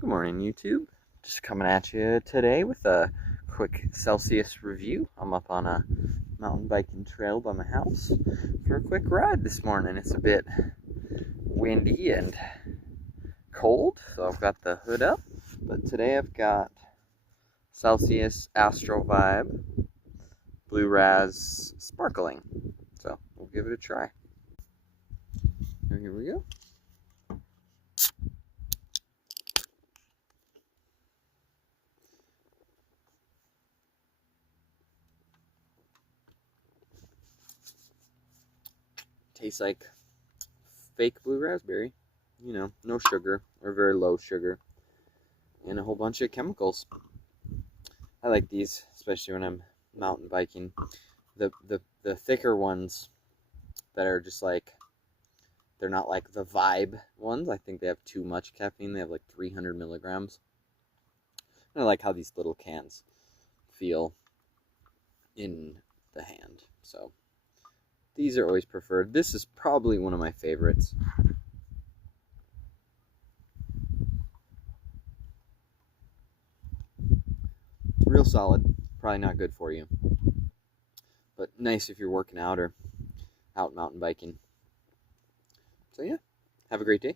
Good morning, YouTube. Just coming at you today with a quick Celsius review. I'm up on a mountain biking trail by my house for a quick ride this morning. It's a bit windy and cold, so I've got the hood up. But today I've got Celsius Astro Vibe Blue Raz Sparkling. So we'll give it a try. Here we go. Tastes like fake blue raspberry. You know, no sugar or very low sugar, and a whole bunch of chemicals. I like these, especially when I'm mountain biking. The thicker ones that are just like, they're not like the Vibe ones. I think they have too much caffeine. They have like 300 milligrams. I like how these little cans feel in the hand. So these are always preferred. This is probably one of my favorites. Real solid. Probably not good for you, but nice if you're working out or out mountain biking. So yeah, have a great day.